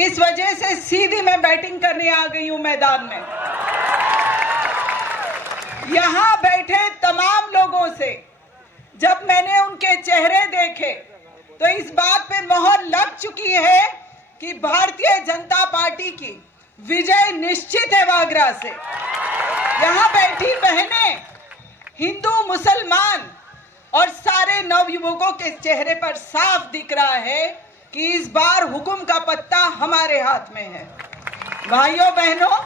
इस वजह से सीधी मैं बैटिंग करने आ गई हूं मैदान में। यहां बैठे तमाम लोगों से जब मैंने उनके चेहरे देखे तो इस बात पे मोहर लग चुकी है कि भारतीय जनता पार्टी की विजय निश्चित है वागरा से। यहां बैठी बहनें, हिंदू, मुसलमान और सारे नवयुवकों के चेहरे पर साफ दिख रहा है कि इस बार हुक्म का पत्ता हमारे हाथ में है। भाइयों बहनों,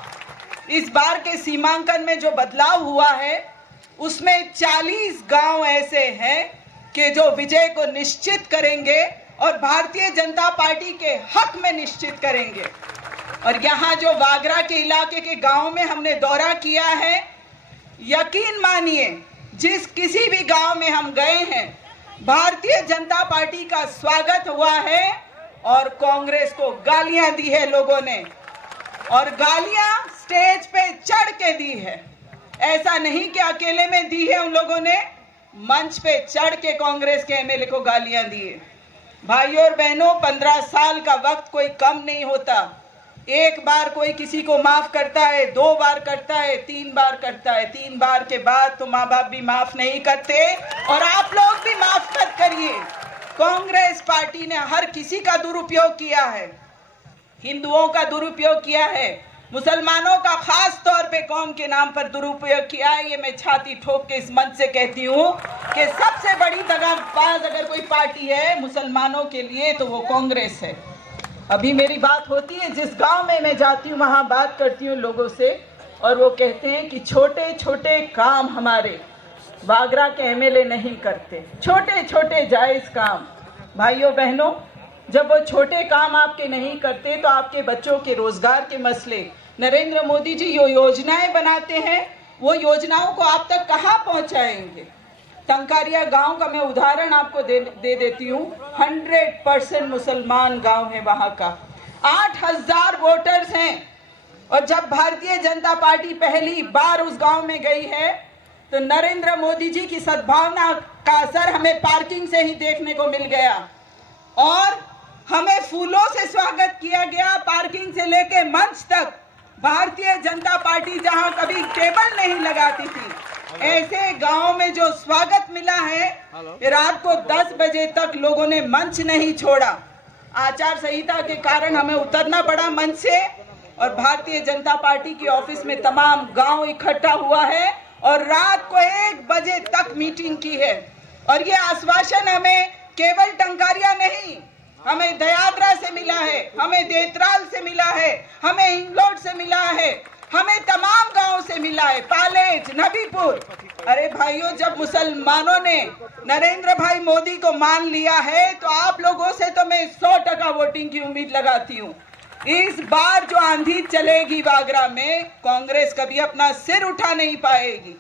इस बार के सीमांकन में जो बदलाव हुआ है उसमें 40 गांव ऐसे हैं कि जो विजय को निश्चित करेंगे और भारतीय जनता पार्टी के हक में निश्चित करेंगे। और यहाँ जो वागरा के इलाके के गांव में हमने दौरा किया है, यकीन मानिए जिस किसी भी गांव में हम गए हैं भारतीय जनता पार्टी का स्वागत हुआ है और कांग्रेस को गालियां दी है लोगों ने, और गालियां स्टेज पे चढ़ के दी है। ऐसा नहीं कि अकेले में दी है, उन लोगों ने मंच पे चढ़ के कांग्रेस के एमएलए को गालियां दी है। भाइयों और बहनों, 15 साल का वक्त कोई कम नहीं होता। एक बार कोई किसी को माफ करता है, 2 बार करता है, 3 बार करता है, 3 बार के बाद तो माँ बाप भी माफ नहीं करते और आप लोग भी माफ मत करिए। कांग्रेस पार्टी ने हर किसी का दुरुपयोग किया है, हिंदुओं का दुरुपयोग किया है, मुसलमानों का खास तौर पे कौम के नाम पर दुरुपयोग किया है। ये मैं छाती ठोक के इस मंच से कहती हूँ कि सबसे बड़ी दगाबाज अगर कोई पार्टी है मुसलमानों के लिए तो वो कांग्रेस है। अभी मेरी बात होती है, जिस गांव में मैं जाती हूँ वहां बात करती हूँ लोगों से और वो कहते हैं कि छोटे छोटे काम हमारे वागरा के एमएलए नहीं करते, छोटे छोटे जायज काम। भाइयों बहनों, जब वो छोटे काम आपके नहीं करते तो आपके बच्चों के रोजगार के मसले, नरेंद्र मोदी जी जो योजनाएं बनाते हैं वो योजनाओं को आप तक कहाँ पहुँचाएंगे। टंकारिया गांव का मैं उदाहरण आपको दे देती हूँ। 100% मुसलमान गांव है वहां का, 8000 वोटर्स हैं। और जब भारतीय जनता पार्टी पहली बार उस गांव में गई है तो नरेंद्र मोदी जी की सद्भावना का असर हमें पार्किंग से ही देखने को मिल गया और हमें फूलों से स्वागत किया गया, पार्किंग से लेके मंच तक। भारतीय जनता पार्टी जहां कभी टेबल नहीं लगाती थी, ऐसे गांव में जो स्वागत मिला है, रात को 10 बजे तक लोगों ने मंच नहीं छोड़ा। आचार संहिता के कारण हमें उतरना पड़ा मंच से और भारतीय जनता पार्टी की ऑफिस में तमाम गांव इकट्ठा हुआ है और रात को 1 बजे तक मीटिंग की है। और ये आश्वासन हमें केवल टंकारिया नहीं, हमें दयाद्रा से मिला है, हमें देतराल से मिला है, हमें इंगलोड से मिला है, हमें तमाम गांव से मिला है, पालेज, नबीपुर। अरे भाइयों, जब मुसलमानों ने नरेंद्र भाई मोदी को मान लिया है तो आप लोगों से तो मैं 100% वोटिंग की उम्मीद लगाती हूँ। इस बार जो आंधी चलेगी वागरा में, कांग्रेस कभी अपना सिर उठा नहीं पाएगी।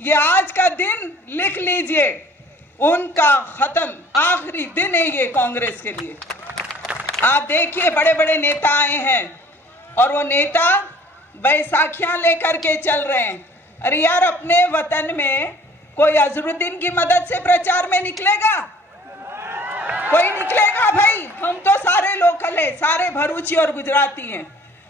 ये आज का दिन लिख लीजिए, उनका खत्म आखिरी दिन है ये कांग्रेस के लिए। आप देखिए, बड़े बड़े नेता आए हैं और वो नेता बैसाखियां लेकर के चल रहे हैं। अरे यार, अपने वतन में कोई अजरुद्दीन की मदद से प्रचार में निकलेगा? कोई निकलेगा? भाई, हम तो सारे लोकल है, सारे भरूची और गुजराती हैं।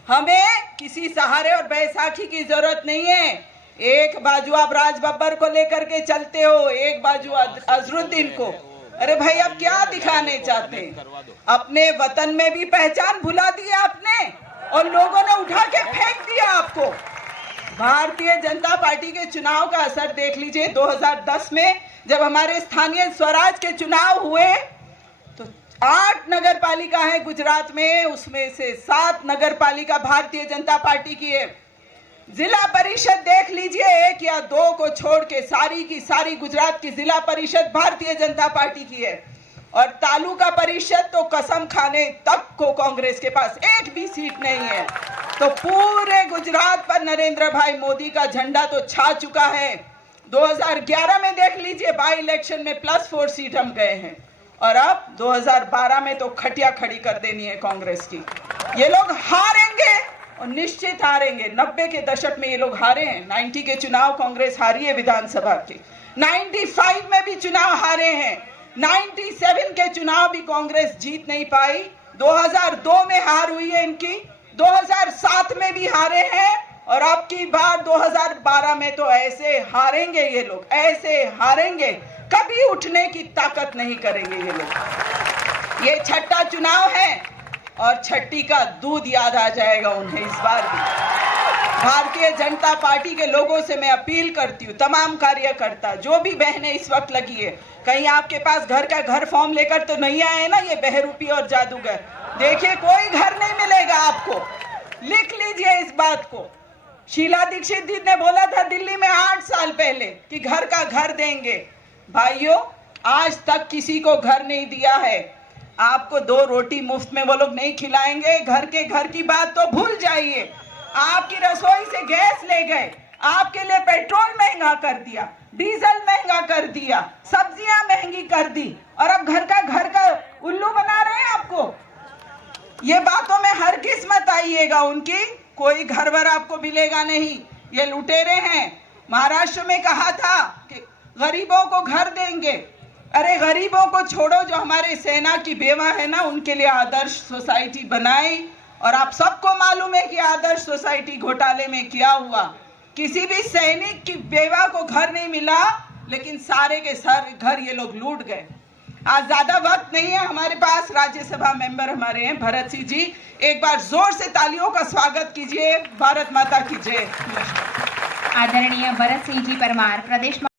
हमें किसी सहारे और बैसाखी की जरूरत नहीं है। एक बाजू आप राज बब्बर को लेकर के चलते हो, एक बाजू अजरुद्दीन को। अरे भाई, आप क्या दिखाने चाहते हैं? अपने वतन में भी पहचान भुला दी आपने और लोगों ने उठा के फेंक दिया आपको। भारतीय जनता पार्टी के चुनाव का असर देख लीजिए। 2010 में जब हमारे स्थानीय स्वराज के चुनाव हुए तो 8 नगर पालिका है गुजरात में, उसमें से 7 नगर पालिका भारतीय जनता पार्टी की है। जिला परिषद देख लीजिए, 1 या 2 को छोड़ के सारी की सारी गुजरात की जिला परिषद भारतीय जनता पार्टी की है। और तालुका परिषद तो कसम खाने तक को कांग्रेस के पास एक भी सीट नहीं है। तो पूरे गुजरात पर नरेंद्र भाई मोदी का झंडा तो छा चुका है। 2011 में देख लीजिए, बाई इलेक्शन में +4 सीट हम गए हैं और अब 2012 में तो खटिया खड़ी कर देनी है कांग्रेस की। ये लोग हारेंगे और निश्चित हारेंगे। 90 के दशक में ये लोग हारे हैं। 90 के चुनाव कांग्रेस हारी है विधानसभा के, 95 में भी चुनाव हारे हैं, 97 के चुनाव भी कांग्रेस जीत नहीं पाई 2002 में हार हुई है इनकी, 2007 में भी हारे हैं और अब की बार 2012 में तो ऐसे हारेंगे ये लोग, ऐसे हारेंगे, कभी उठने की ताकत नहीं करेंगे ये लोग। ये छठा चुनाव है और छठी का दूध याद आ जाएगा उन्हें इस बार भी। भारतीय जनता पार्टी के लोगों से मैं अपील करती हूँ, तमाम कार्यकर्ता, जो भी बहनें इस वक्त लगी है, कहीं आपके पास घर का घर फॉर्म लेकर तो नहीं आए ना ये बहरूपी और जादूगर। देखिए कोई घर नहीं मिलेगा आपको, लिख लीजिए इस बात को। शीला दीक्षित जी ने बोला था दिल्ली में 8 साल पहले कि घर का घर देंगे। भाइयों, आज तक किसी को घर नहीं दिया है। आपको 2 रोटी मुफ्त में वो लोग नहीं खिलाएंगे। घर के घर की बात तो भूल जाइए। आपकी रसोई से गैस ले गए, आपके लिए पेट्रोल महंगा कर दिया, डीजल महंगा कर दिया, सब्जियां महंगी कर दी और अब घर का उल्लू बना रहे हैं आपको। ये बातों में हर किस्मत आइएगा उनकी, कोई घर वर आपको मिलेगा नहीं, ये लुटेरे हैं। महाराष्ट्र में कहा था कि गरीबों को घर देंगे। अरे गरीबों को छोड़ो, जो हमारे सेना की बेवा है ना, उनके लिए आदर्श सोसाइटी बनाई और आप सबको मालूम है कि आदर्श सोसाइटी घोटाले में क्या हुआ। किसी भी सैनिक की बेवा को घर नहीं मिला, लेकिन सारे के सारे घर ये लोग लूट गए। आज ज्यादा वक्त नहीं है हमारे पास। राज्यसभा मेंबर हमारे हैं भरत सिंह जी, एक बार जोर से तालियों का स्वागत कीजिए। भारत माता की जय। आदरणीय भरत सिंह जी परमार, प्रदेश